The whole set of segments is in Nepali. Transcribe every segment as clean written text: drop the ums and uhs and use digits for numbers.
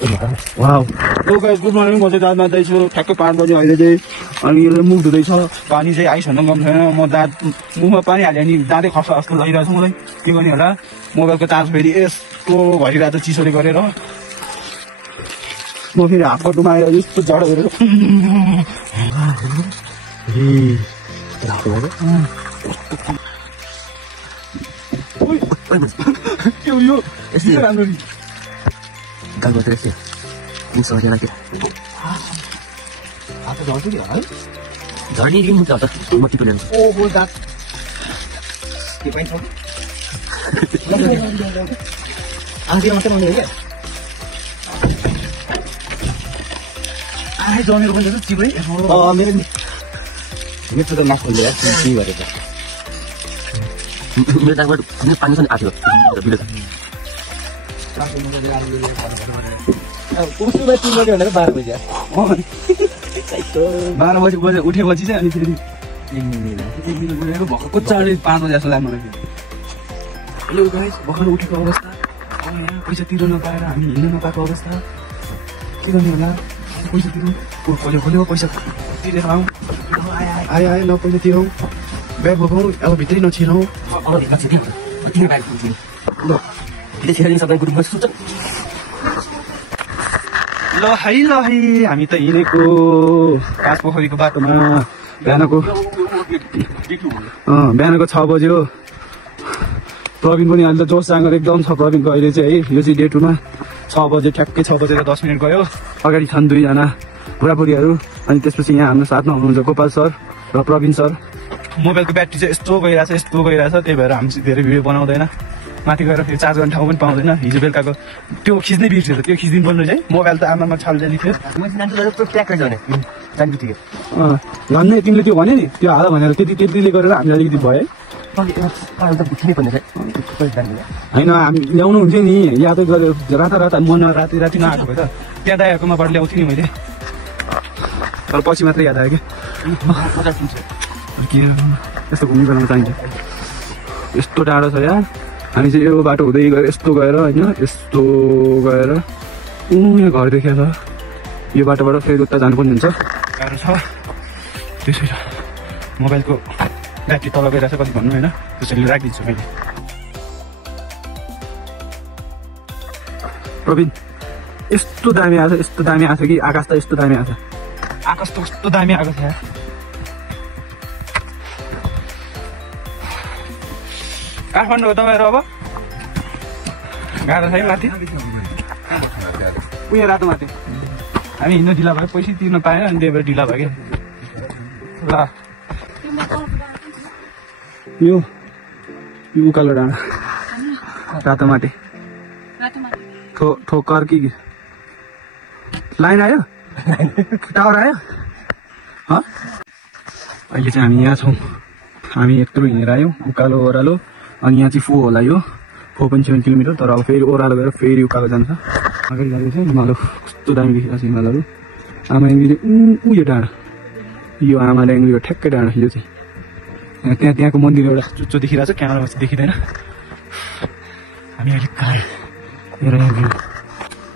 वाउ गुड मर्निङ म चाहिँ दाँत मात्दैछु ठ्याक्कै 5 बजे अहिले चाहिँ अनि यो मुख धुँदैछ पानी चाहिँ आइस भन्दा कम छैन म दाँत मुखमा पानी हाल्यो भने दाँतै खस्छ जस्तो लागिरहेको छ मलाई के गर्ने होला मोबाइलको चार्ज फेरि यस्तो भइरहेको छ चिसोले गरेर म फेरि हात कटुमा आएर यस्तो जडो गरेर यो राम्रो नि गाल मात्रै के मुसा गरेर के हात झर्छ कि है झर्नी कि मुसा त मति पुग्दैन ओहो दाँत के पाइन्छ आधी मात्रै भन्ने हो क्या आए जमेको पनि छ चिबै मेरो मेरो त माफ खोल्दै के गरेको मेरो दागबाट पानी पनि आथ्यो बिलो उसमा 3 बजे भनेर 12 बजे 12 बजे उठेपछि चाहिँ अनि फेरि भक्कको 4-5 बजे जस्तो लाग्नु हेलो गाइस भर्खर उठेको अवस्था यहाँ पैसा तिर्न नपाएर हामी हिँड्न नपाएको अवस्था के गर्ने होला पैसा तिरौँ खोल्यो पैसा तिरेर आउँ आयो ल पैसा तिरौँ ब्याग बोकौँ अब भित्रै नछिरौँ ल है हामी त हिँडेको कास पोखरीको बाटोमा बिहानको 6 बज्यो प्रवीण पनि अहिले त जोस जाँगर एकदम छ प्रवीणको अहिले चाहिँ है यो चाहिँ डे 2 मा 6 बजे ठ्याक्कै 6 बजेर 10 मिनट गयो अगाडि छन् 2 जना बुढाबुढीहरू अनि त्यसपछि यहाँ हाम्रो साथमा हुनुहुन्छ गोपाल सर र प्रवीण सर मोबाइलको ब्याट्री चाहिँ यस्तो गइरहेछ त्यही भएर हामी चाहिँ धेरै भिडियो बनाउँदैन माथि गएर फेरि चार्ज गर्ने ठाउँ पनि पाउँदैन हिजो बेलुकाको त्यो खिच्नै बिर्सेछ त्यो खिच्दिनु पर्नु चाहिँ मोबाइल त आमामा छाल्दैन थियो भन्ने तिमीले त्यो भन्यो नि त्यो हाल भनेर त्यतिले गरेर हामीले अलिकति भयो होइन हामी ल्याउनु हुन्थ्यो नि यादै गरेर राता मन राति नआएको भए त त्यहाँ दाइहरूकोमाबाट ल्याउँथेँ नि मैले तर पछि मात्रै याद आयो कि यस्तो घुम्ने बनाउन चाहिन्छ यस्तो टाढो छ यार हामी चाहिँ यो बाटो हुँदै गएर यस्तो गएर होइन यस्तो गएर यहाँ घर देखेको छ यो बाटोबाट फेरि उता जानुपर्ने हुन्छ गाह्रो छ त्यसैले मोबाइलको ब्याट्री तल गइरहेछ कति भन्नु होइन त्यसैले राखिदिन्छु मैले प्रवीण यस्तो दामी आएको छ कि आकाश त यस्तो दामी आएको छ आकाश त कस्तो दामी आएको छ यार काठमाडौँ हो तपाईँहरू अब गाह्रो छ है माथि उयो रातो माथि हामी हिँड्नु ढिला भयो पैसा तिर्न पाएन अनि त्यही भएर ढिला भयो क्या ल यो उकालो डाँडा रातो माथि ठोकर कि लाइन आयो टावर आयो अहिले चाहिँ हामी यहाँ छौँ हामी यत्रो हिँडेर आयौँ उकालो ओह्रालो अनि यहाँ चाहिँ फो होला यो 4.7 किलोमिटर तर अब फेरि ओह्रालो गएर फेरि उकालो जान्छ अगाडि जाँदैछ हिमालय कस्तो दामी देखिरहेको छ हिमालयहरू आमा एङ्ग्री उयो डाँडा यो आमाले एङ्ग्रीको ठ्याक्कै डाँडा यो चाहिँ त्यहाँको मन्दिर एउटा चुच्चो देखिरहेको छ क्यामेरामा चाहिँ देखिँदैन हामी अहिले कहाँ हेर यहाँ भ्यू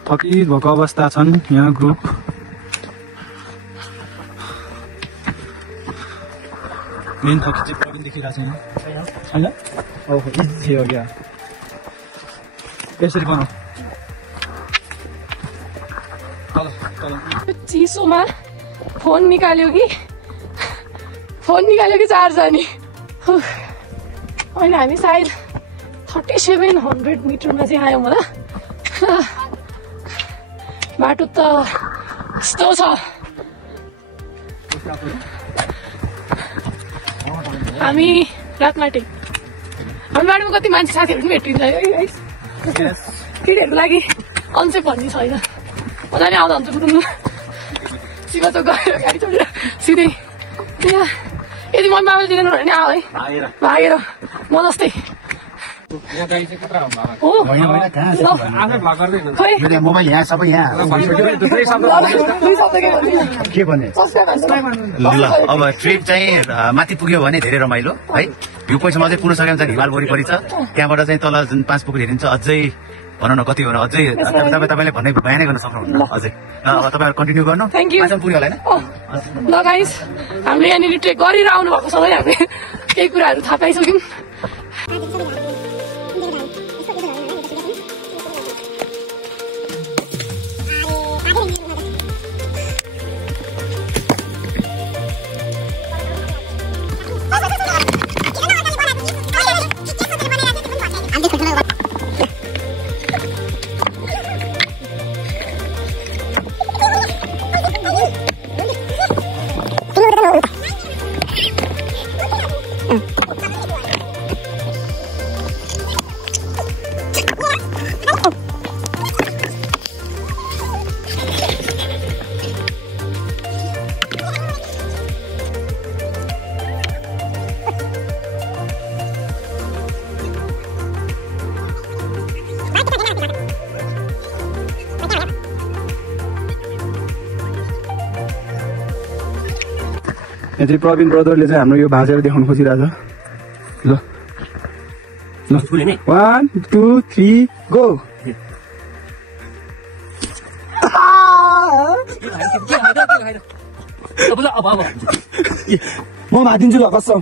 थकित भएको अवस्था छन् यहाँ ग्रुप मेन थकित चाहिँ प्रवीण देखिरहेको छ होइन इजी हो क्या यसरी बनाऊ चिसोमा फोन निकाल्यो कि चार्ज अनि होइन हामी सायद 3700 मिटरमा चाहिँ आयौँ होला बाटो त यस्तो छ हामी रातमाटे हामी बाटोमा कति मान्छे साथीहरू पनि भेटिन्छ है केटीहरूको लागि अल्छे भन्ने छैन मजाले आउँदा हुन्छ कुदाउनु सिकाचो गएर गाडी चढेर सिधै त्यहाँ यदि म मामा दिँदैन भने आऊ है भागेर म जस्तै मोबाइल यहाँ सबै यहाँ के भन्ने ल अब ट्रिप चाहिँ माथि पुग्यो भने धेरै रमाइलो है भ्यू पोइन्टसम्म चाहिँ पुग्न सक्यो भने हिमाल वरिपरि छ त्यहाँबाट चाहिँ तल जुन 5 पोखरी हेरिन्छ अझै भनौँ न कति हो र अझै तपाईँले भन्ने बयानै गर्न सक्नुहुन्न अझै अब तपाईँहरू कन्टिन्यू गर्नु थ्याङ्क यू मान्छे पुग्यो होला होइन ल गाइस हामीले यहाँनिर ट्रेक गरेर आउनु भएको सबै हामी केही कुराहरू थाहा पाइसक्यौँ यहाँ चाहिँ प्रवीण ब्रदरले चाहिँ हाम्रो यो भाषाहरू देखाउनु खोजिरहेछ ल ल 1 2 3 गो म भातिन्छु ल कसम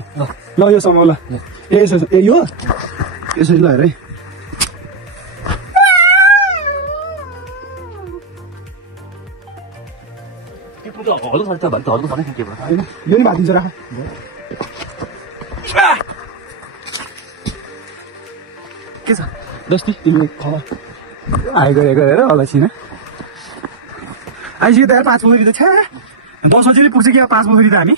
ल यो समय ल ए यो यसरी ल हेर है यो नि भातिन्छ राख के छ दस्ती तिमी आएको हेर अलैछिन आइसक्यो त 5 पोखरी त छ्या म सोचेले पुग्छ कि 5 पोखरी त हामी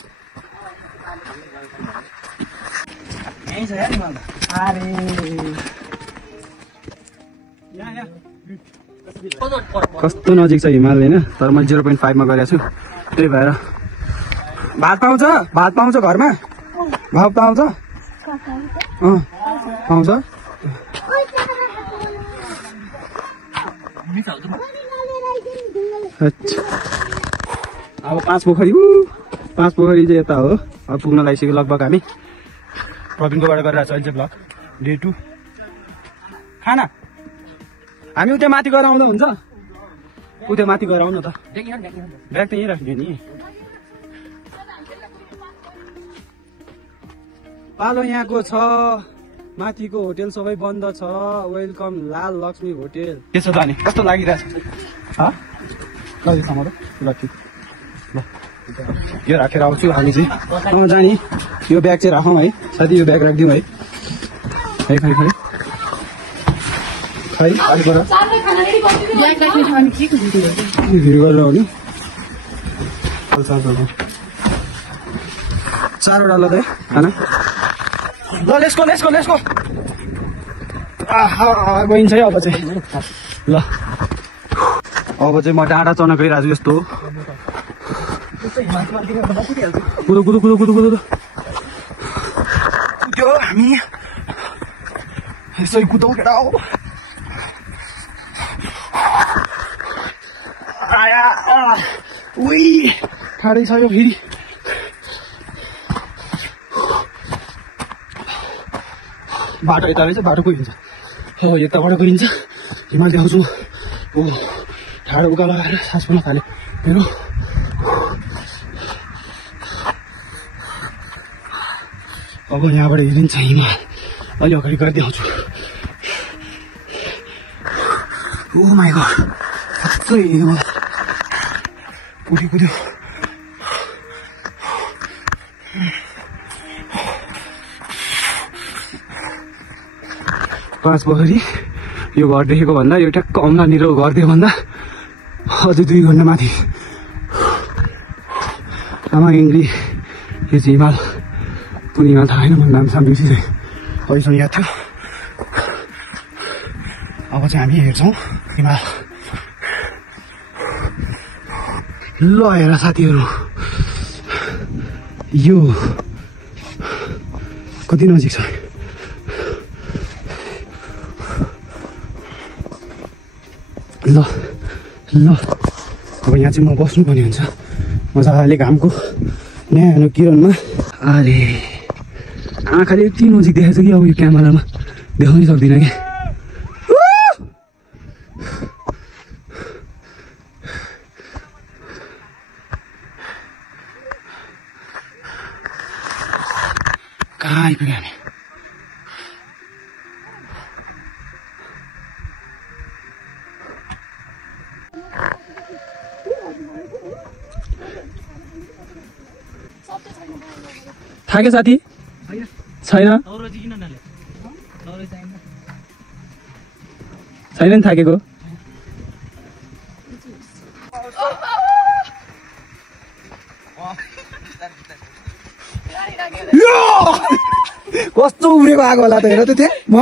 कस्तो नजिक छ हिमाल होइन तर म 0.5 मा गरेको छु त्यही भएर भात पाउँछ घरमा भात पाउँछ पाउँछ अब 5 पोखरी चाहिँ यता हो अब पुग्न लागिसक्यो लगभग हामी प्रवीणकोबाट गरिरहेको छ अहिले चाहिँ ब्लग डे 2 खाना हामी उता माथि गएर आउँदा हुन्छ उता माथि गएर आउनु त ब्याग त यहीँ राख्ने नि पालो यहाँको छ माथिको होटेल सबै बन्द छ वेलकम लाल लक्ष्मी होटेल त्यसो त अनि कस्तो लागिरहेछ ल यो राखेर आउँछु हामी चाहिँ जाने यो ब्याग चाहिँ राखौँ है साथी यो ब्याग राखिदिउँ है खै भिडियो गरेर आउने 4वटा ल त खाना ल लेट्स गो गइन्छ है अब चाहिँ ल अब चाहिँ म डाँडा चढ्न गइरहेको छु यस्तो कुदो कुद्यो हामी यसै कुदौ केटा हो ठाडै छ यो फेरि बाटो यता रहेछ बाटो गइन्छ हो यताबाट गइन्छ हिमाल देखाउँछु हो ठाडो उकालो आएर सास पनि थाल्यो मेरो अब यहाँबाट हेरिन्छ हिमाल अलि अगाडि गएर देखाउँछु ओ माई गॉड कस्तो हिमाल कुद्यो 5 पोखरी यो घर देखेको भन्दा यो ठ्याक्क अम्लानिर घर देख्यो भन्दा अझै 2 घण्टा माथि तामाङ इङ्ग्ली यो चाहिँ हिमाल कुन हिमाल थाहा छैन नाम साम बिर्सिसकेँ अहिलेसम्म याद थियो अब चाहिँ हामी हेर्छौँ हिमाल ल हेर साथीहरू यो कति नजिक छ ल अब यहाँ चाहिँ म बस्नुपर्ने हुन्छ मजाले घामको न्यानो किरणमा अरे आँखाले यति नजिक देखाएको छ कि अब यो क्यामेरामा देखाउनै सक्दिनँ कि आइपुग्यो हामी थाक्यो साथी छैन छैन नि थाकेको कस्तो उब्रेको आगो होला त हेर त त्यहाँ म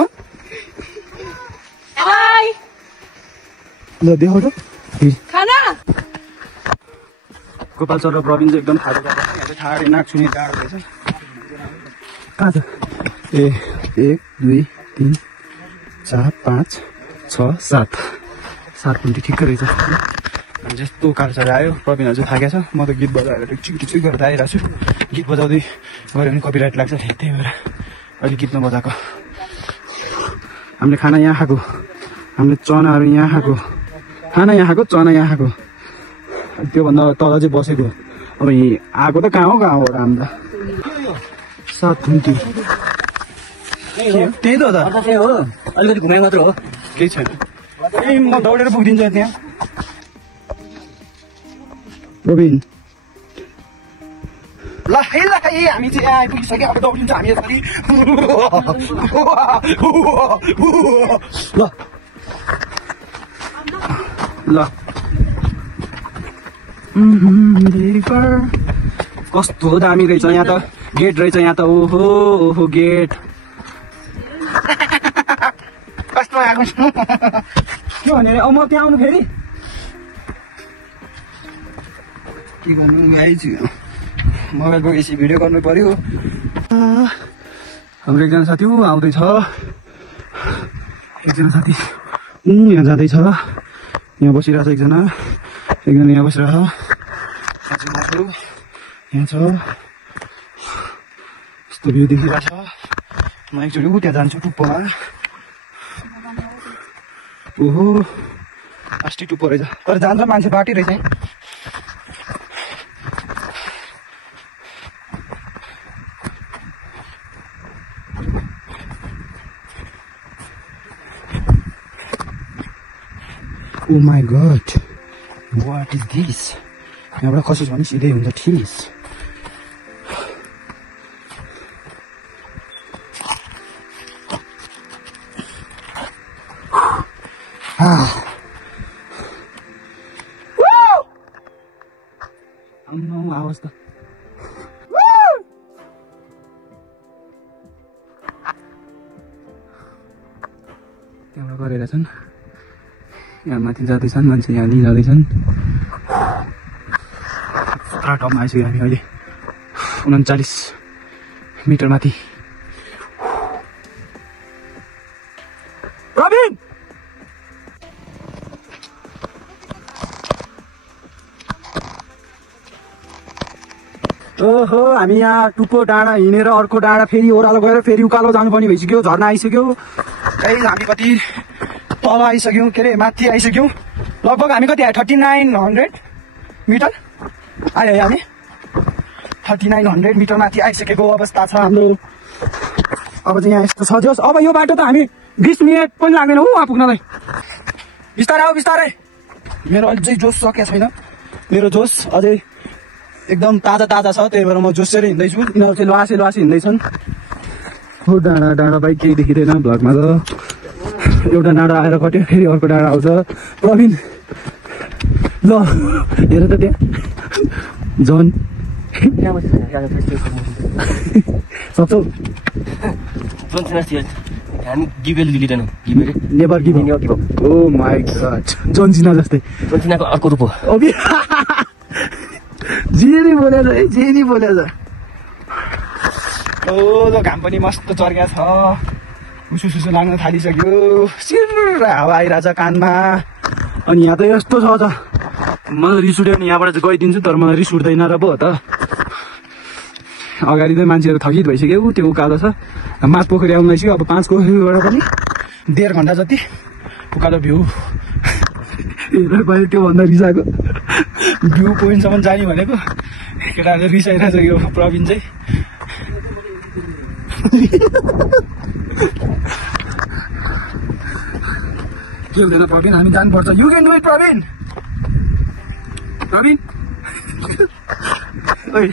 ल देखाउ त खाना गोपाल सर र प्रवीण चाहिँ एकदम थाहा ठाडे नाक छुने टाढो रहेछ कहाँ छ ए 1 2 3 4 5 6 7 मिनट ठिक्कै रहेछ अनि जस्तो कालचर आयो प्रवीणहरू चाहिँ थाकेको छ म त गीत बजाएर टिक गरेर आइरहेको छु गीत बजाउँदै गऱ्यो भने कपिराइट लाग्छ त्यही भएर अहिले गीत नबजाएको हामीले खाना यहाँ खाएको हामीले चनाहरू यहाँ खाएको खाना यहाँ खाएको चना यहाँ खाएको त्योभन्दा तल चाहिँ बसेको अब आएको त कहाँ हो हामी त 7 मिनट त्यही त हो त हो अलिकति घुमाइ मात्र हो केही छैन ए म दौडेर पुगिदिन्छु त्यहाँ प्रवीण ल है हामी चाहिँ यहाँ आइपुगिसक्यो अब दौडिन्छ हामी यसरी ल कस्तो दामी रहेछ यहाँ त गेट रहेछ यहाँ त ओहो गेट कस्तो आएको छ के भने म त्यहाँ आउनु फेरि के गर्नु आइछु मोबाइलको यसरी भिडियो गर्नु पर्यो हाम्रो एकजना साथी आउँदैछ एकजना साथी यहाँ जाँदैछ यहाँ बसिरहेछ एकजना यहाँ बसिरहेछ यहाँ छ यस्तो भ्यू देखिरहेछ म एकचोटि त्यहाँ जान्छु टुप्पोमा ओहो अस्ति टुप्पो रहेछ तर जान्छ मान्छे बाटी रहेछ Oh my god, what is this? यहाँबाट खसोस् भने सिधै हुन्छ ठिस आवाज त त्यहाँबाट गरेर छन् यहाँ माथि जाँदैछन् मान्छे यहाँ नि जाँदैछन् पुरा टपमा आइसक्यो हामी अहिले 39 मिटर माथि प्रवीण ओहो हामी यहाँ टुप्पो डाँडा हिँडेर अर्को डाँडा फेरि ओह्रालो गएर फेरि उकालो जानुपर्ने भइसक्यो झर्ना आइसक्यो हामी कति तल आइसक्यौँ के अरे माथि आइसक्यौँ लगभग हामी कति आयो 3900 मिटर आयो हामी 3900 मिटर माथि आइसकेको अवस्था छ हाम्रो अब चाहिँ यहाँ यस्तो सजियोस् अब यो बाटो त हामी 20 मिनट पनि लाग्दैन हो वहाँ पुग्नलाई बिस्तारै आऊ बिस्तारै मेरो अझै जोस सकेको छैन मेरो जोस अझै एकदम ताजा छ त्यही भएर म जोसेर हिँड्दैछु यिनीहरू चाहिँ लुवासे हिँड्दैछन् हो डाँडा बाइक केही देखिँदैन भ्लगमा त एउटा डाँडा आएर कट्यो फेरि अर्को डाँडा आउँछ प्रवीण ल हेर त त्यहाँ जन सक्छौ never give oh my god John Cena जस्तै जोन सिनाको अर्को रूप हो जे नि बोलेछ ओ ल घाम पनि मस्त चर्क्या छ उसुसुसु लाग्न थालिसक्यो सिर हावा आइरहेछ कानमा अनि यहाँ त यस्तो छ मलाई रिस उठ्यो भने यहाँबाट चाहिँ गइदिन्छु तर मलाई रिस उठ्दैन र पो त अगाडि चाहिँ मान्छेहरू थकित भइसक्यो त्यो उकालो छ माथ पोखरी आउनु आइसक्यो अब 5 पोखरीबाट पनि 1.5 घन्टा जति उकालो भ्यू हेरेर भयो त्योभन्दा रिसाएको भ्यू पोइन्टसम्म जाने भनेको केटाहरूले रिसाइरहेछ यो प्रवीण चाहिँ के हुँदैन प्रवीण, हामी जानुपर्छ। You can do it Praveen. Praveen ओइ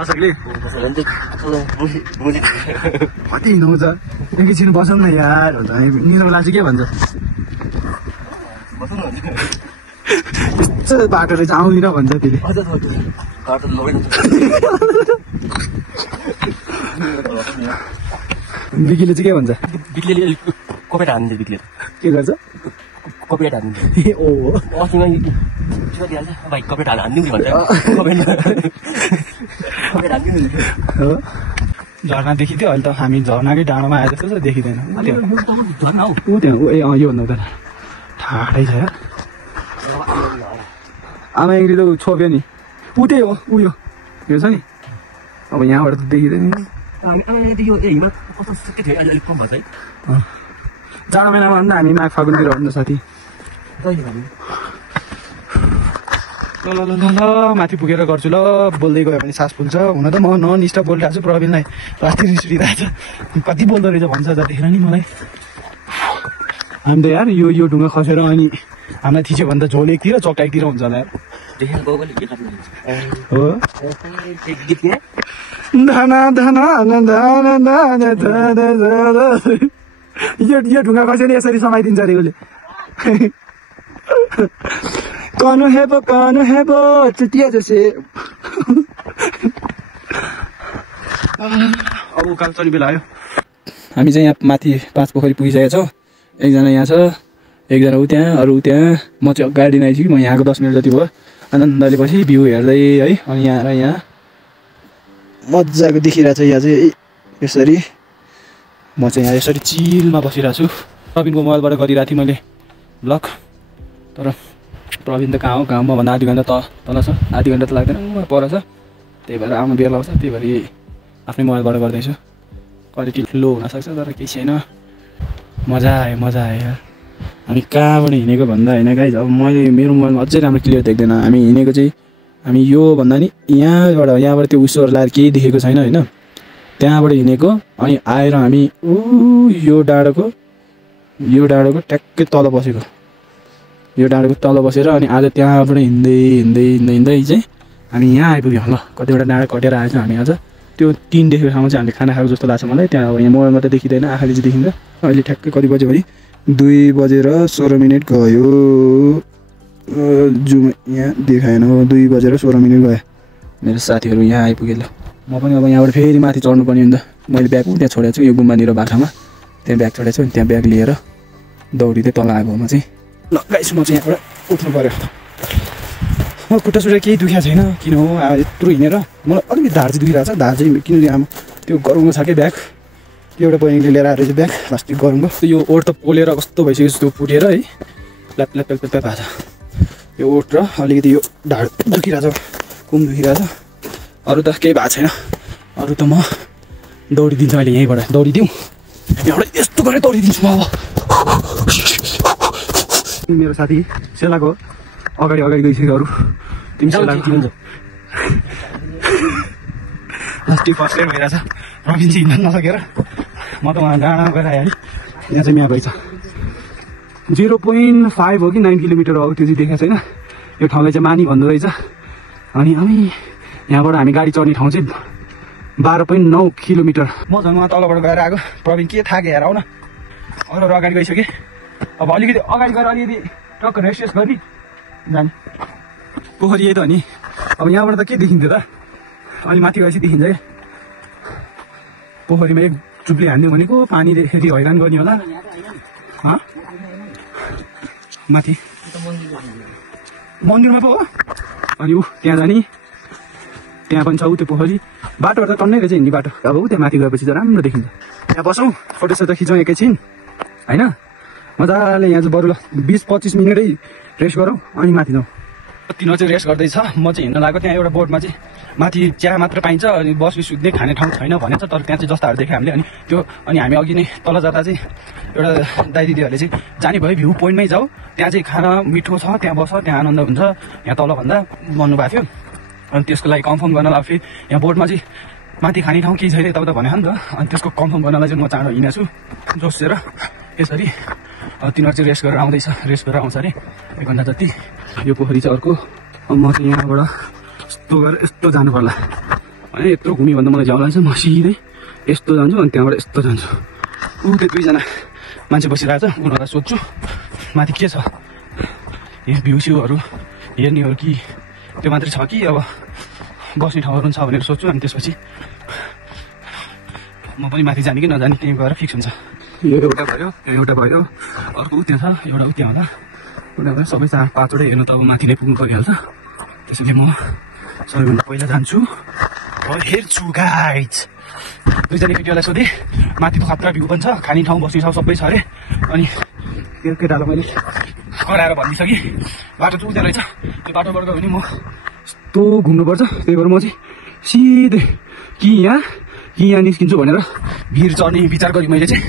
असकले कति हिँड्नुहुन्छ एकैछिन बसौँ न यार भन्छ। निजको लागि के भन्छ यस्तो बाटो रहेछ आउँदिन भन्छ त्यसले। बिकीले चाहिँ के भन्छ? बिक्रीले कपेट हानिदिन्छ। बिक्रीले के गर्छ? कपेट हानिदिन्छ। ए ओ अस्तिमा दिइहाल्छ भाइ कपेट हानिदिउँ भन्छ। कपेट हानिदिउँ हो झर्ना देखिथ्यो। अहिले त हामी झर्नाकै डाँडोमा आए जस्तो देखिँदैन। झर्ना हौ ऊ त्यहाँ ए योभन्दा उता ठाडै छ यार। आमा एङ्ग्री त छोप्यो नि ऊ त्यही हो उयो यो छ नि। अब यहाँबाट त देखिँदैन। जाडो महिनामा भन्दा हामी माघ फागुनतिर हो नि त साथी। ल ल ल ल माथि पुगेर गर्छु ल। बोल्दै गयो भने सास फुल्छ। हुन त म नन स्टप बोलिरहेको छु। प्रवीणलाई राति रिस उठिरहेछ। कति बोल्दो रहेछ भन्छ जतिखेर नि मलाई। हामी त यार यो ढुङ्गा खसेर अनि हामीलाई थिच्यो भने त झोल एकतिर चक्का एकतिर हुन्छ होला यार। हो धना धना यो ढुङ्गा खसेर यसरी समाइदिन्छ अरे उसले। कौन है वो चुतिया जैसे। अब उकालो चल्ने बेला आयो। हामी चाहिँ यहाँ माथि 5 पोखरी पुगिसकेका छौँ। एकजना यहाँ छ, एकजना ऊ त्यहाँ, अरू त्यहाँ। म चाहिँ गाडी नै आइसकेँ। म यहाँको 10 मिनट जति भयो आनन्दले पछि भ्यू हेर्दै है। अनि यहाँ र यहाँ मजाको देखिरहेको छ। यहाँ चाहिँ यसरी म चाहिँ यहाँ यसरी चिलमा बसिरहेको छु। प्रवीणको मोबाइलबाट गरिरहेको थिएँ मैले ब्लग। तर प्रवीण त कहाँ हो कहाँ मभन्दा आधी घन्टा तल छ। आधी घन्टा त लाग्दैन पर छ। त्यही भएर आउनु बेर लाग्छ। त्यही भएर आफ्नै मोबाइलबाट गर्दैछु। क्वालिटी लो हुनसक्छ तर केही छैन। मजा आयो यार। हामी कहाँबाट हिँडेको भन्दा होइन गाइज। अब मैले मेरो मोबाइलमा अझै राम्रो क्लियर देख्दैन। हामी हिँडेको चाहिँ हामी यो भन्दा नि यहाँबाट त्यो उसोहरू लाएर केही देखेको छैन होइन। त्यहाँबाट हिँडेको अनि आएर हामी यो डाँडोको ट्याक्कै तल बसेको। यो डाँडोको तल बसेर अनि आज त्यहाँबाट हिँड्दै चाहिँ हामी यहाँ आइपुग्यौँ। ल कतिवटा डाँडा कटेर आएछौँ हामी आज। त्यो 3 देखेको ठाउँमा चाहिँ हामीले खाना खाएको जस्तो लाग्छ मलाई। त्यहाँ अब यहाँ मोबाइलमा त देखिँदैन, आँखाले चाहिँ देखिन्छ। अहिले ठ्याक्कै कति बज्यो भने 2:16 गयो। जुम यहाँ देखाएन। 2:16 गयो। मेरो साथीहरू यहाँ आइपुगे। ल म पनि अब यहाँबाट फेरि माथि चढ्नुपर्ने हो नि त। मैले ब्याग त्यहाँ छोडेको छु यो गुम्बानिर बाटोमा। त्यहाँ ब्याग छोडेको छु अनि त्यहाँ ब्याग लिएर दौडिँदै तल आएको म चाहिँ। ल गाइस म चाहिँ यहाँबाट उठ्नु पऱ्यो। म खुट्टा केही दुखेको छैन। किन हो यत्रो हिँडेर मलाई अलिकति ढाड चाहिँ दुखिरहेको छ। ढाड चाहिँ किन अब त्यो गरौँको छ कि ब्याग। एउटा बहिनीले लिएर आएर चाहिँ ब्याग प्लास्टिक गरौँको। यो ओठ त पोलेर कस्तो भइसक्यो जस्तो पुटेर है। ल्याप भएको छ यो ओठ र अलिकति यो ढाड दुखिरहेको छ, कुम दुखिरहेको छ। अरू त केही भएको छैन। अरू त म दौडिदिन्छु अहिले यहीँबाट। दौडिदिउँ यहाँबाट यस्तो गरेर दौडिदिन्छु म। अब मेरो साथी सेलाको अगाडि गइसक्यो। अरू तिमी सेलाको लास्टिक फर्स्ट टाइम भइरहेछ। प्रवीण चाहिँ हिँड्न नसकेर म त उहाँ डाँडामा गएर आएँ। यहाँ चाहिँ म्याप रहेछ 0.5 हो कि 9 किलोमिटर हो। त्यो चाहिँ देखेको छैन। यो ठाउँलाई चाहिँ मानी भन्दो रहेछ। अनि यहाँबाट हामी गाडी चढ्ने ठाउँ चाहिँ 12.9 किलोमिटर। म झन् उहाँ तलबाट गएर आएको। प्रवीण के थाक्यो हेर आउ न। अरू अगाडि गइसकेँ। अब अलिकति अगाडि गएर अलिकति टक्क रेस्ट गर्ने जाने। पोखरी यही त हो नि। अब यहाँबाट त के देखिन्थ्यो त। अनि माथि गएपछि देखिन्छ क्या। पोखरीमा एक चुप्ली हान्दियो भनेको पानी फेरि हैरान गर्ने होला। माथि मन्दिरमा पो हो। अनि त्यहाँ जाने। त्यहाँ पनि छ त्यो पोखरी। बाटोहरू त टन्नै रहेछ हिँड्ने बाटो। अब त्यहाँ माथि गएपछि त राम्रो देखिन्छ। त्यहाँ बसौँ फोटोसोटो खिचौँ एकैछिन होइन। मजाले यहाँ चाहिँ बरु ल 20-25 मिनटै रेस्ट गरौँ अनि माथि जाउँ। तिनीहरू चाहिँ रेस्ट गर्दैछ। म चाहिँ हिँड्न लागेको। त्यहाँ एउटा बोर्डमा चाहिँ माथि चिया मात्र पाइन्छ अनि बस सुत्ने खाने ठाउँ छैन भनेछ। तर त्यहाँ चाहिँ जस्ताहरू देख्यो हामीले। अनि हामी अघि नै तल जाँदा चाहिँ एउटा दाइ दिदीहरूले चाहिँ जाने भयो भ्यू पोइन्टमै जाऊ, त्यहाँ चाहिँ खाना मिठो छ, त्यहाँ बस, त्यहाँ आनन्द हुन्छ, यहाँ तलभन्दा भन्नुभएको थियो। अनि त्यसको लागि कन्फर्म गर्न फेरि यहाँ बोर्डमा चाहिँ माथि खाने ठाउँ केही छैन यताउता भने नि त। अनि त्यसको कन्फर्म गर्नलाई चाहिँ म चाँडो हिँडेको छु जोसेर। यसरी तिनीहरू चाहिँ रेस्ट गरेर आउँदैछ, रेस्ट गरेर आउँछ अरे 1 घन्टा जति। यो पोखरी चाहिँ अर्को। म चाहिँ यहाँबाट यस्तो गरेर यस्तो जानु पर्ला होइन। यत्रो घुम्यो भने त मलाई झ्याउ लाग्छ। म सिधै यस्तो जान्छु अनि त्यहाँबाट यस्तो जान्छु। ऊ त्यो 2जना मान्छे बसिरहेको छ, उनीहरूलाई सोध्छु माथि के छ, यो भ्यू स्यूहरू हेर्नेहरू कि त्यो मात्रै छ कि अब बस्ने ठाउँहरू छ भनेर सोध्छु। अनि त्यसपछि म पनि माथि जाने कि नजाने त्यहीँ गएर फिक्स हुन्छ। यो एउटा भयो, यो एउटा भयो, अर्को त्यहाँ छ, एउटा त्यहाँ होला। उनीहरू सबै 4-5वटै हेर्नु त अब माथि नै पुग्नु परिहाल्छ। त्यसैले म सबैभन्दा पहिला जान्छु र हेर्छु गाइज। 2जना केटीहरूलाई सोधेँ माथिको खतरा भ्यू पनि छ, खाने ठाउँ बस्ने ठाउँ सबै छ अरे। अनि त्यो केटालाई मैले कराएर भनिसकेँ बाटो चाहिँ उता रहेछ, त्यो बाटोबाट गयो भने म यस्तो घुम्नुपर्छ। त्यही भएर म चाहिँ सिधै कि यहाँ निस्किन्छु भनेर भिर चढ्ने विचार गरेँ मैले चाहिँ।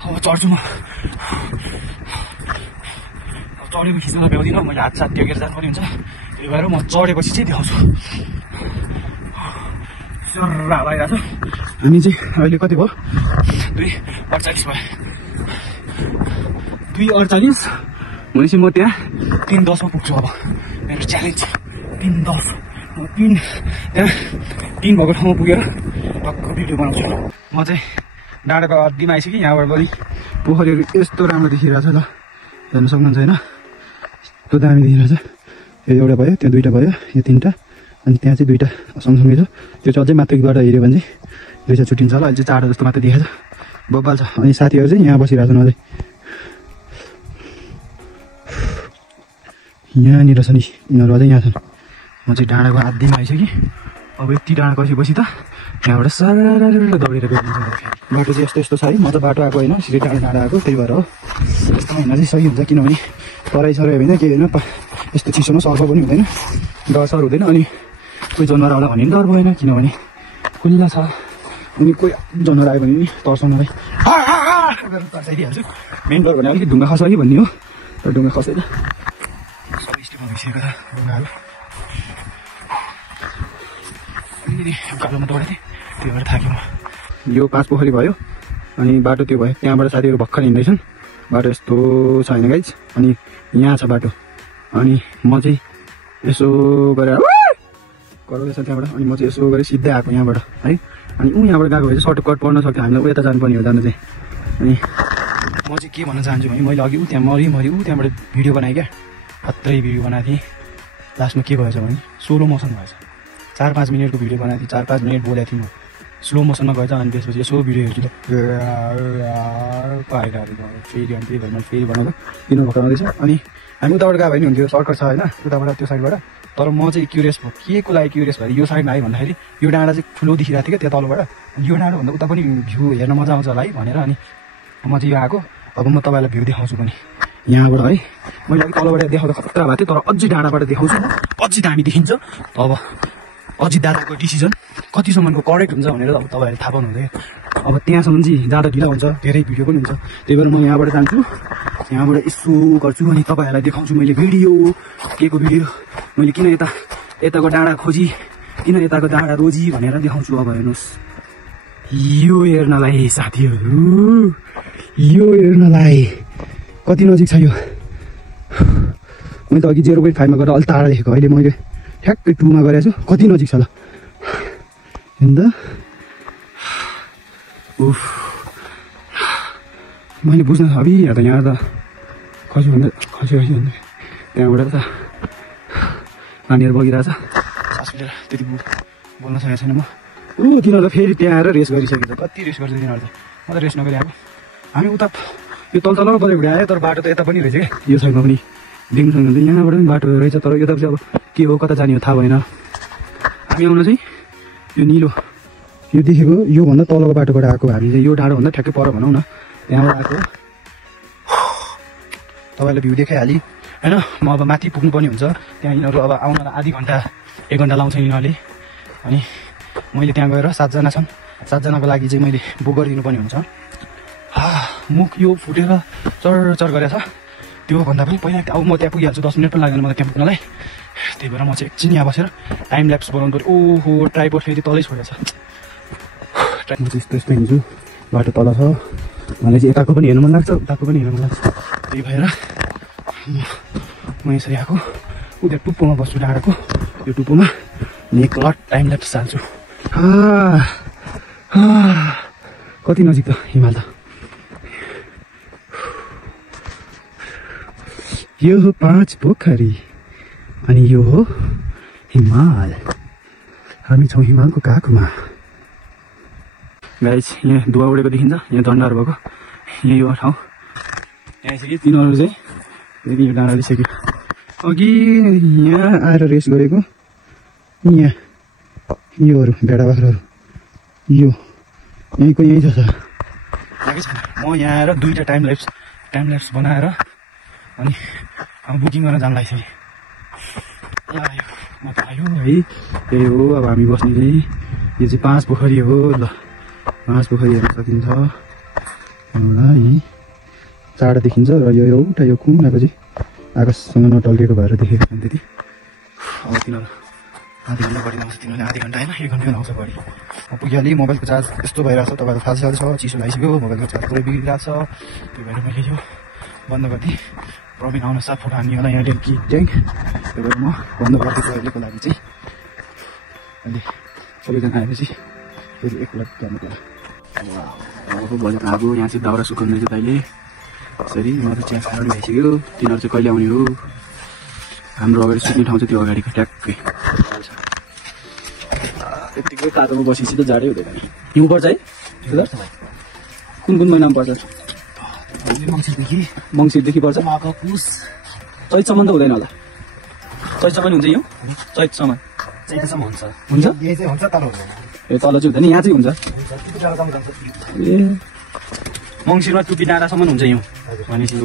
अब चढ्छु म। चढेको खिच्न भ्याउँदिनँ, मैले हात साथ टेकेर जानुपर्ने हुन्छ। त्यही भएर म चढेपछि चाहिँ देखाउँछु। सर्रा लगाइरहेको छ। हामी चाहिँ अहिले कति भयो? 2:48 भयो। 2:48 भनेपछि म त्यहाँ 3:10 मा पुग्छु। अब मेरो च्यालेन्ज 3:10। म त्यहाँ 3 भएको ठाउँमा पुगेर टक्क भिडियो बनाउँछु। म चाहिँ डाँडाको हड्डीमा आइसकेँ। यहाँबाट पनि पोखरीहरू यस्तो राम्रो देखिरहेछ ल, हेर्न सक्नुहुन्छ होइन? यस्तो दामी देखिरहेछ। यो एउटा भयो, त्यो 2टा भयो, यो 3टा, अनि त्यहाँ चाहिँ 2टा सँगसँगै छ। त्यो चाहिँ अझै माथिबाट हेऱ्यो भने चाहिँ 2 छुट्टिन्छ होला। अहिले चाहिँ 4 जस्तो मात्रै देखाएको छ, बब्बाल छ। अनि साथीहरू चाहिँ यहाँ बसिरहेछन् अझै। यहाँनिर छ नि यिनीहरू, अझै यहाँ छन्। म चाहिँ डाँडाको आधीमा आइसकेँ। अब यति डाँडा गएपछि त त्यहाँबाट सारा दौडेर गइन्छ। बाटो चाहिँ यस्तो छ है। म त बाटो आएको होइन, सिधै डाँडा आएको। त्यही भएर हो यस्तो हिँड्न चाहिँ सही हुन्छ, किनभने तराई सराई होइन के होइन, यस्तो चिसोमा सर्फ पनि हुँदैन, डर सर हुँदैन। अनि कोही जनावर आउँदा भने डर भएन, किनभने खुल्ला छ। अनि कोही जनावर आयो भने नि तर्साउनलाई तर्साइदिइहाल्छु। मेन डर भने अलिकति ढुङ्गा खस्छ कि भन्ने हो, तर ढुङ्गा खस्दैन। सबै स्टेपमा भइसकेको छ ढुङ्गाहरू। अलिकति कालोमा दौडेको थिएँ, त्यही भएर थाक्यो म। यो 5 पोखरी भयो, अनि बाटो त्यो भयो। त्यहाँबाट साथीहरू भर्खर हिँड्दैछन्। बाटो यस्तो छ होइन गाइज। अनि यहाँ छ बाटो। अनि म चाहिँ यसो गरेर कराउँदैछ त्यहाँबाट। अनि म चाहिँ यसो गरेर सिधै आएको यहाँबाट है। अनि यहाँबाट गएको भए चाहिँ सर्टकट पर्न सक्थ्यो, हामीलाई उता जानुपर्ने हो जानु चाहिँ। अनि म चाहिँ के भन्न चाहन्छु भने मैले अघि त्यहाँ मरि त्यहाँबाट भिडियो बनाएँ क्या, खत्रै भिडियो बनाएको थिएँ। लास्टमा के भएछ भने स्लो मोसन भएछ। 4-5 मिनटको भिडियो बनाएको थिएँ, 4-5 मिनट बोलेको थिएँ म। स्लो मोसनमा गएछ। अनि त्यसपछि यसो भिडियो हेर्छु त पाइरहेको फेरि। अनि त्यही भएर मैले फेरि बनाउँदा किन भर्खराउँदैछ। अनि हामी उताबाट गयो भने हुन्थ्यो, सर्टकट छ होइन उताबाट त्यो साइडबाट। तर म चाहिँ क्युरियस भयो, के को लागि क्युरियस भयो यो साइडमा आयो भन्दाखेरि यो डाँडा चाहिँ ठुलो देखिरहेको थियो क्या त्यहाँ तलबाट। यो डाँडाभन्दा उता पनि भ्यू हेर्न मजा आउँछ होला है भनेर अनि म चाहिँ यो आएको। अब म तपाईँलाई भ्यू देखाउँछु पनि यहाँबाट है। मैले अलिक तलबाट देखाउँदा खतरा भएको थियो, तर अझै डाँडाबाट देखाउँछु, अझै दामी देखिन्छ। अब अजित दादाको डिसिजन कतिसम्मको करेक्ट हुन्छ भनेर अब तपाईँहरूले थाहा पाउनुहुँदैन। अब त्यहाँसम्म चाहिँ जाँदा ढिला हुन्छ, धेरै भिडियो पनि हुन्छ। त्यही भएर म यहाँबाट जान्छु, यहाँबाट यसो गर्छु अनि तपाईँहरूलाई देखाउँछु मैले भिडियो के को भिडियो, मैले किन यताको डाँडा खोजी, किन यताको डाँडा रोजी भनेर देखाउँछु। अब हेर्नुहोस् यो हेर्नलाई साथीहरू, यो हेर्नलाई कति नजिक छ यो। मैले त अघि 0.5 मा गरेर अलि टाढा देखेको, अहिले मैले ठ्याक्कै 2 मा गरेको छु। कति नजिक छ ल हेर्दा। उफ मैले बुझ्न सकिहाल्यो त यहाँ त खसी भन्दा त्यहाँबाट त नानीहरू बगिरहेछ। सास फेरेर त्यति बोल्न सकेको छैन म। तिनीहरू त फेरि त्यहाँ आएर रेस गरिसकेको छ। कति रेस गर्छ तिनीहरू त, म त रेस नगरी आएको। हामी उता यो तलमा बलेबाट आयो, तर बाटो त यता पनि रहेछ क्या, यो साइडमा पनि देख्नु सक्नुहुन्छ। यहाँबाट पनि बाटो रहेछ, तर यता चाहिँ अब के हो कता जाने हो थाहा भएन। हामी आउन चाहिँ यो निलो यो देखेको योभन्दा तलको बाटोबाट आएको। हामी चाहिँ यो डाँडोभन्दा ठ्याक्कै पर भनौँ न, त्यहाँबाट आएको। तपाईँलाई भ्यू देखाइहालेँ होइन। म अब माथि पुग्नुपर्ने हुन्छ, त्यहाँ यिनीहरू अब आउनलाई आधी घन्टा 1 घन्टा लाउँछ यिनीहरूले। अनि मैले त्यहाँ गएर 7 जना छन्, 7 जनाको लागि चाहिँ मैले बुक गरिदिनुपर्ने हुन्छ। मुख यो फुटेर चर गरेछ। त्यो भन्दा पनि पहिला अब म त्यहाँ पुगिहाल्छु, 10 मिनट पनि लाग्दैन मलाई त्यहाँ पुग्नलाई। त्यही भएर म चाहिँ एकछिन यहाँ बसेर टाइम ल्याप्स बनाउनु पऱ्यो। ओहो ट्राइपोड फेरि तलै छोडेछ, म चाहिँ यस्तो यस्तो हिँड्छु बाटो तल छ मलाई चाहिँ यताको पनि हेर्नु मन लाग्छ उताको पनि हेर्नु मन लाग्छ त्यही भएर म यसरी आएको उता टुप्पोमा बस्छु डाँडाको यो टुप्पोमा नेकलट टाइम ल्याप्स हाल्छु कति नजिक त हिमाल त यो हो 5 पोखरी अनि यो हो हिमाल हामी छौँ हिमालको काखमा गाइस यहाँ धुवा उडेको देखिन्छ यहाँ झन्डाहरू भएको यहाँ यो ठाउँ यहाँ यसरी तिनीहरू चाहिँ फेरि यो डाँडा लिइसक्यो अघि यहाँ आएर रेस्ट गरेको यहाँ योहरू भेडा बाख्राहरू यो यहीँको यहीँ छ म यहाँ आएर 2टा टाइम ल्याप्स बनाएर अनि अब बुकिङ गर्न जान लागिसकेँ म त आयो है त्यही हो अब हामी बस्ने चाहिँ यो चाहिँ 5 पोखरी हो ल 5 पोखरी हेर्न सकिन्छ एउटा है चाँडो देखिन्छ र यो एउटा यो कुनाको चाहिँ आकाशसँग नटल्केको भएर देखेको छन् त्यति अब तिनीहरू आधी घन्टा बढी आउँछ तिनीहरूले आधी घन्टा होइन 1 घन्टा आउँछ बढी पुगिहालेँ मोबाइलको चार्ज यस्तो भइरहेको छ तपाईँहरू थाहा छ चिसो लगाइसक्यो मोबाइलको चार्ज पुरै बिग्रिरहेको छ त्यही भएर मैले यो बन्द गरिदिएँ प्रवीण आउन साथ फोटो हान्ने होला यहाँ ट्याङ्क त्यही भएर म बन्द गरिदिएको अहिलेको लागि चाहिँ अहिले सबैजना आएपछि फेरि एकपल्ट गर्नु पर्ला अब भोलि त अब यहाँ चाहिँ दाउरा सुकाउनु रहेछ दाइले यसरी म त चिया खाएर भइसक्यो तिनीहरू चाहिँ कहिले आउने हो हाम्रो अगाडि सुत्ने ठाउँ चाहिँ त्यो अगाडिको ट्याक्कै त्यतिकै तातोमा बसेपछि त जाडै हुँदैन नि हिउँ पर्छ है कुन महिनामा पर्छ मङ्सिरदेखि पर्छ चैतसम्म त हुँदैन होला चैतसम्म हुन्छ यो चैतसम्म हुन्छ ए तल चाहिँ हुँदैन यहाँ चाहिँ हुन्छ ए मङ्सिरमा टुपी डाँडासम्म हुन्छ यो भनेपछि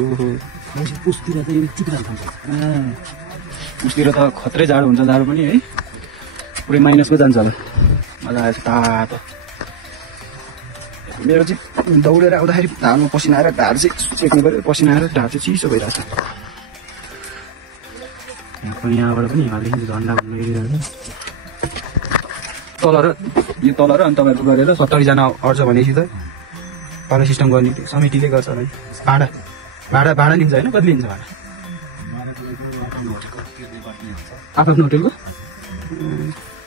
उसतिर त खत्रै जाडो हुन्छ जाडो पनि है पुरै माइनसको जान्छ होला मजा आएछ तातो मेरो चाहिँ दौडेर आउँदाखेरि ढाडमा पसिना आएर ढाड चाहिँ सेक्नु पऱ्यो पसिना आएर ढाड चाहिँ चिसो भइरहेछ यहाँबाट पनि हिमालदेखि झन्डा हेरिरहेको तल र यो तल र अनि तपाईँहरूको गरेर 70 जना अट्छ भनेपछि त पालो सिस्टम गर्ने समितिले गर्छ है भाडा लिन्छ होइन कति लिन्छ भाडा आफ्नो होटेलको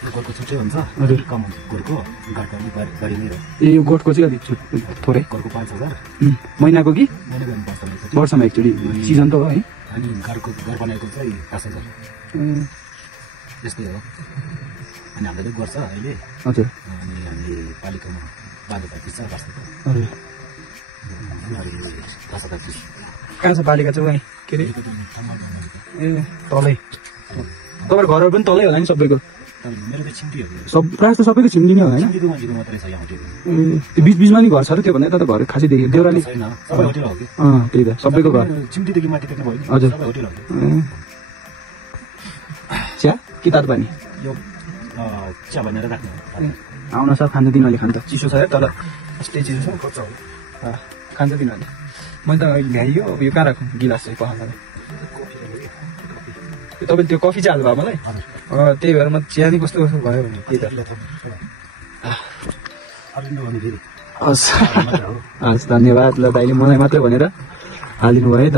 गोठको छुट्टै हुन्छ हजुर गोठको गाडी नै हो ए यो गोठको चाहिँ अलिक थोरै गोठको 5000 महिनाको कि वर्षमा एकचोटि सिजन त हो है अनि घरको घर बनाएको चाहिँ 5000 त्यस्तै हो अनि हामीले गर्छ अहिले हजुर अनि हामीले पालिकामा बालुका दिन्छ वास्तव हजुर कहाँ छ पालिका चाहिँ वहीँ के अरे ए तलै तपाईँको घरहरू पनि तलै होला नि सबैको मेरो त छिम्टी हो प्रायः जस्तो सबैको छिम्टी नै होला होइन छिम्टीको मान्छेको मात्रै छ यहाँ होटेल त्यो बिचमा नि घर छ र त्यो भन्दा त घर खासै देख्यो देउराली छैन सबै होटेल हो कि त्यही त सबैको घर छिम्टीदेखि माथि देख्नु भयो हजुर सबै होटेल हो चिया कि तातो पानी यो चिया भनेर राख्नु आउन सक्छ खान्छ तिनीहरूले खान्छ चिसो छ तर यस्तै चिसो छ खान्छ तिनीहरूले मैले त भ्याइयो अब यो कहाँ राख्नु गिलास चाहिँ पखाल्दा तपाईँले त्यो कफी चाहिँ हाल्नुभयो मलाई त्यही भएर म चिया नि कस्तो कस्तो भयो भने त्यही त हस् धन्यवाद ल दाइले मलाई मात्रै भनेर हालिदिनु भयो है त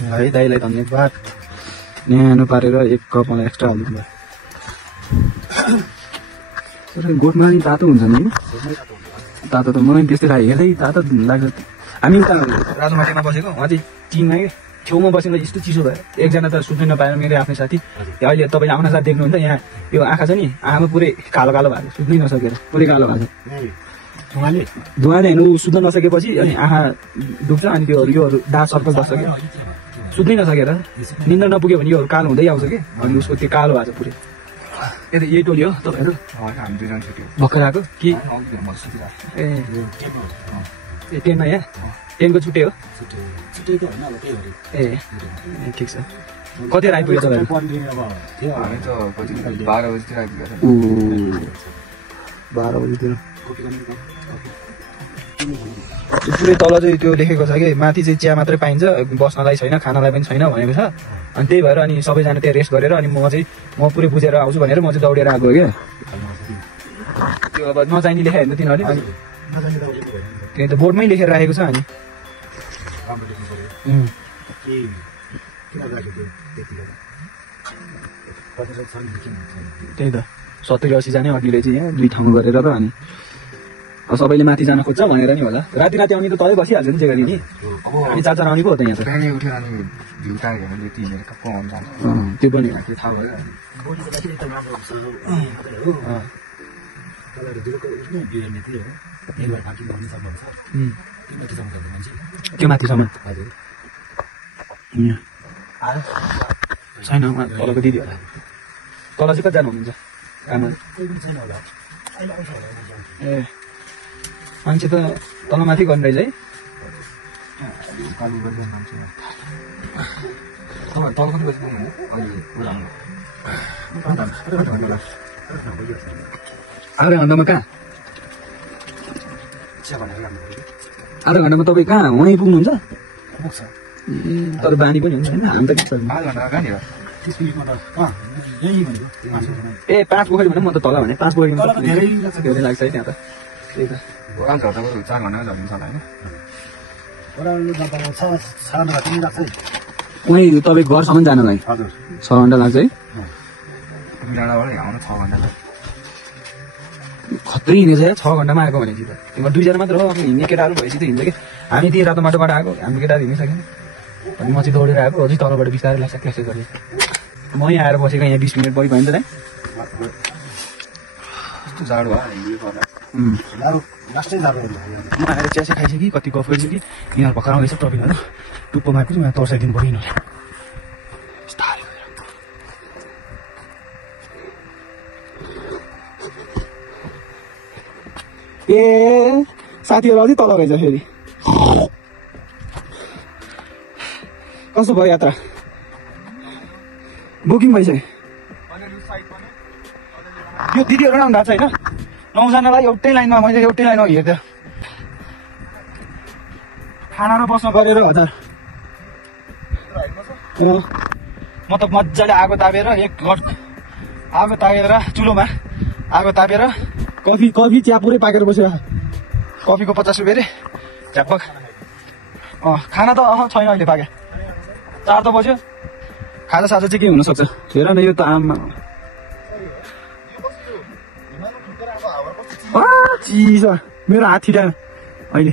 है दाइलाई धन्यवाद न्यानो पारेर 1 कप मलाई एक्स्ट्रा हालिदिनु भयो गोठमा नि तातो हुन्छ नि तातो त मलाई त्यस्तै लाग्यो हेर्दै तातो लाग्छ हामी उता राजमाटीमा बसेको उहाँ चाहिँ टिममा छेउमा बसेर यस्तो चिसो भयो एकजना त सुत्नै नपाएर मेरो आफ्नै साथी अहिले तपाईँले आउन साथ देख्नुहुन्छ यहाँ यो आँखा छ नि आँखामा पुरै कालो कालो भएको सुत्नै नसकेर पुरै कालो भएको छ धुवाले हेर्नु सुत्न नसकेपछि अनि आँखा दुख्छ अनि त्यो योहरू डार्क सर्कल बस्छ कि सुत्नै नसकेर निन्द्रा नपुग्यो भने योहरू कालो हुँदै आउँछ कि अनि उसको त्यो कालो भएको छ पुरै यही टोली हो तपाईँहरू भर्खर आएको कि ए टेनमा यहाँ टेनको छुट्टै हो ए ठिक छ कतिखेर आइपुग्यो तपाईँहरू 12 बजीतिर पुरै तल चाहिँ त्यो लेखेको छ कि माथि चाहिँ चिया मात्रै पाइन्छ बस्नलाई छैन खानालाई पनि छैन भनेको छ अनि त्यही भएर अनि सबैजना त्यहाँ रेस्ट गरेर अनि म पुरै बुझेर आउँछु भनेर म चाहिँ दौडेर आएको क्या त्यो अब नजानी लेखायो भने त तिनीहरूले अनि त्यही त बोर्डमै लेखेर राखेको छ अनि त्यही त 70-80 जना अघिले चाहिँ यहाँ 2 ठाउँमा गरेर त अनि सबैले माथि जान खोज्छ भनेर नि होला राति आउने त तलै बसिहाल्छ नि जे गरी नि अनि 4 आउने पो हो त यहाँ त त्यो पनि थाहा भयो त्यो माथिसम्म छैन तलको दिदी होला तल चाहिँ कति जानु हुनुहुन्छ आमा ए मान्छे त तलमाथि गर्ने रहेछ है आधा घन्टामा कहाँ आधा घन्टामा तपाईँ कहाँ वहीँ पुग्नुहुन्छ तर बानी पनि हुन्छ होइन हामी त के छ ए 5 पोखरी भने म त तल भने 5 पोखरी धेरै लाग्छ है त्यहाँ त त्यही त वहीँ तपाईँ घरसम्म जानुलाई 6 घन्टा लाग्छ है खत्रै हिँडेछ 6 घन्टामा आएको भनेपछि त तिम्रो 2 जना मात्र हो हिँड्ने केटाहरू भएपछि त हिँड्छ कि हामी त्यही रातो माटोबाट आएको हाम्रो केटाहरू हिँड्नै सकेन अनि म चाहिँ दौडेर आएको अझै तलबाट बिस्तारै ल्याक्साक गरेँ म यहाँ आएर बसेको यहाँ 20 मिनट बढी भयो नि त जाडो म आएर चिया खाइसकेँ कति गफ गरिसकेँ यिनीहरू भर्खर आउँदैछ टपिकहरू टुप्पो मार्केट यहाँ तर्साइदिनु पऱ्यो यिनीहरूले ए साथीहरू अझै तल रहेछ फेरि कस्तो भयो यात्रा बुकिङ भइसक्यो यो दिदीहरू पनि आउँदा छ होइन 9 जनालाई एउटै लाइनमा मैले एउटै लाइनमा हेर्थेँ खाना र बस्न गरेर 1000 म त मजाले आगो तापेर आगो तापेर चुलोमा आगो तापेर कफी चिया पुरै पाकेर बसेर कफीको 50 रुपियाँ अरे झ्यापक खाना त छैन अहिले पाके 4 त बज्यो खाजा साजा चाहिँ के हुनसक्छ हेर न यो त आमा चिज मेरो हात छिटा अहिले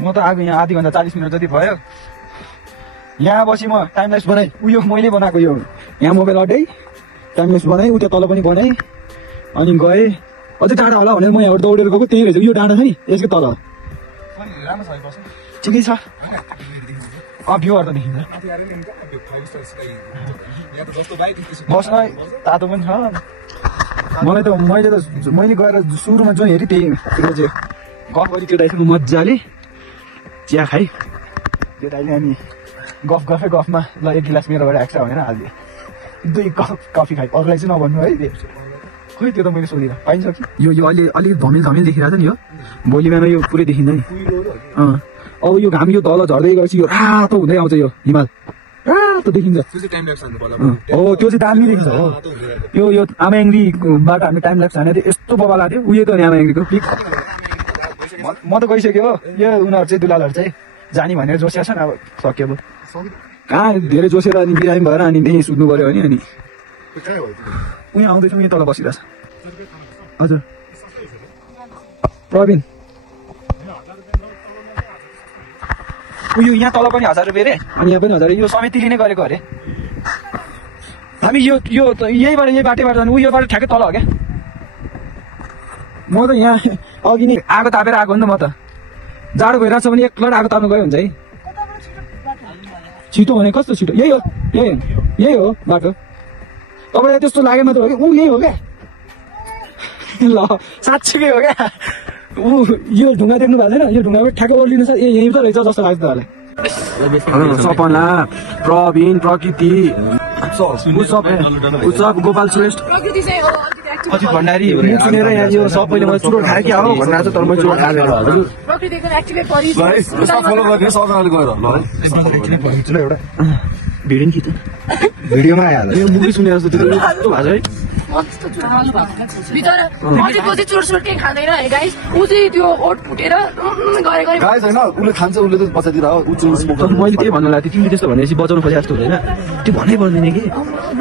म त आएको यहाँ आधी घन्टा 40 मिनट जति भयो यहाँ बसी म टाइम ल्याप्स बनाएँ उयो मैले बनाएको यो यहाँ मोबाइल अड्डै टाइम ल्याप्स बनाएँ उता तल पनि बनाएँ अनि गएँ अझै टाढा होला भनेर म यहाँबाट दौडेर गएको त्यही रहेछ यो डाँडा छ नि यसको तल ठिकै छ भ्यूहरू त देखिन्छ बस्न तातो पनि छ मैले गएर सुरुमा जो हेरेँ त्यही चाहिँ गफ गरी केटाइसँग मजाले चिया खाएँ केटाइले अनि गफमा ल 1 गिलास मेरोबाट आएको छ भनेर हालिदिएँ 2 कप कफी खाएँ अरूलाई चाहिँ नभन्नु है खोइ त्यो त मैले सोधेर पाइन्छ कि यो अहिले अलिक धमिल देखिरहेको छ नि यो भोलि बिहान यो पुरै देखिन्छ नि अब यो घाम यो तल झर्दै गएपछि यो रातो हुँदै आउँछ यो हिमाल रातो देखिन्छ हो त्यो चाहिँ दामी देखिन्छ हो यो आमायाङरीबाट हामी टाइम ल्याप्स हानेको थियो यस्तो बबा लाग्थ्यो उयो त आमायाङरीको पिक म त गइसक्यो हो यो उनीहरू चाहिँ दुलालहरू चाहिँ जाने भनेर जोसिया छ नि अब सक्यो अब कहाँ धेरै जोसेर अनि बिरामी भएर अनि त्यहीँ सुत्नु पऱ्यो भने अनि उहाँ आउँदैछ उहाँ तल बसिरहेछ हजुर प्रवीण उयो यहाँ तल पनि 1000 रुपियाँ अरे अनि यहाँ पनि 1000 यो सबै तिरिने गरेको अरे हामी यो यही बाटोबाट जानु उयो बाटो ठ्याक्कै तल हो क्या म त यहाँ अघि नै आगो तापेर आएको नि त म त जाडो भइरहेको छ भने एक लड आगो ताप्नु गयो हुन्छ है छिटो भने कस्तो छिटो यही हो बाटो तपाईँलाई त्यस्तो लाग्यो मात्र हो कि यही हो क्या ल साँच्चीकै हो क्या यो ढुङ्गा देख्नु भएको छैन यो ढुङ्गाबाट ठ्याक्कै ओर्लिनु छ यहीँ त रहेछ जस्तो लाग्छ तपाईँलाई सपना प्रवीण प्रकृति गोपाल श्रेष्ठ अजित भण्डारी मुख सुनेर यहाँ यो सबैले मैले चुरोट खाएँ कि हो भनेर चाहिँ तर मैले चुरोट खाँदैन प्रकृति एकदम एक्चुअली परि फलो गर्ने सरकारले गएर ल है एउटा भिडियो कि त भिडियोमा आइहाल्यो यो मुखै सुने जस्तो त्यो कस्तो भएको है बिचरा अझैको चाहिँ चोरसोट केही खाँदैन है गाइस ऊ चाहिँ त्यो ओट फुटेर गरे गरे गाइस हैन उसले खान्छ उसले त पछातिर हो उ चुन स्मोक मैले त्यही भन्नु लाग्थेँ तिमीले त्यस्तो भनेपछि बचाउनु खोजे जस्तो हुँदैन त्यो भन्नै पर्दैन कि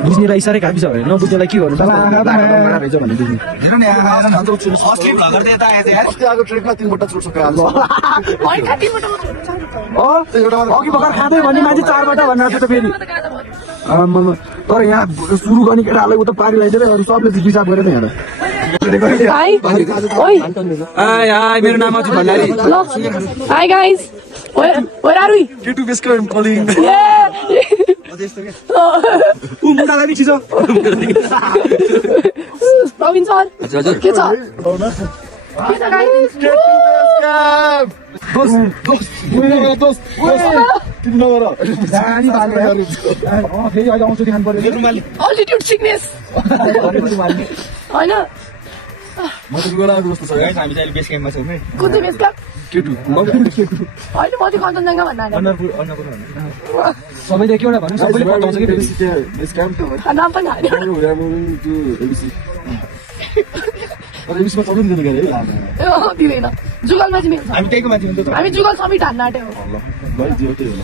बुझ्नेलाई इसारै गाविस भने नबुझ्नेलाई के गर्नु रहेछ भन्ने बुझ्ने हेर नि यहाँ खान्छ चुन अस्ति आएको ट्रेकमा 3 बट्टा चुट सकाइ हाल्छ होइन कतिबाट अघि भर्खर खाँदै भन्ने मान्छे 4 बट्टा भनेर थियो त फेरि तर यहाँ सुरु गर्ने केटाहरूलाई उता पारी लगाइदिएर अरू सबले हिसाब गरेर यहाँ मेरो नाम Ajit Bhandari hi guys where are we केटु बेस्को आइ एम कलिङ ऊ मुडालाई नि खिचो प्रवीण सर के छ के छ गाइस दोस्त किन नगर जानी भाग्यो फेरि अहिले आउँछु खानु पर्यो अल्टिट्युड सिकनेस होइन म त गएर आएको जस्तो छ गाइस हामी चाहिँ अहिले बेस क्याम्पमा छौँ है कुन चाहिँ बेसका केटु होइन म चाहिँ कञ्चनजङ्घा भन्न सबैले केवटा भन्नु सबैले पठाउँछ कि बेस क्याम्प त नाम पनि हाल्यो एबिसीमा चढ्नु दिनु गरे है दिँदैन जुगलमा चाहिँ हामी त्यहीको मान्छे हामी जुगल सबै ढान्न आँट्यो ल दियो त्यही हो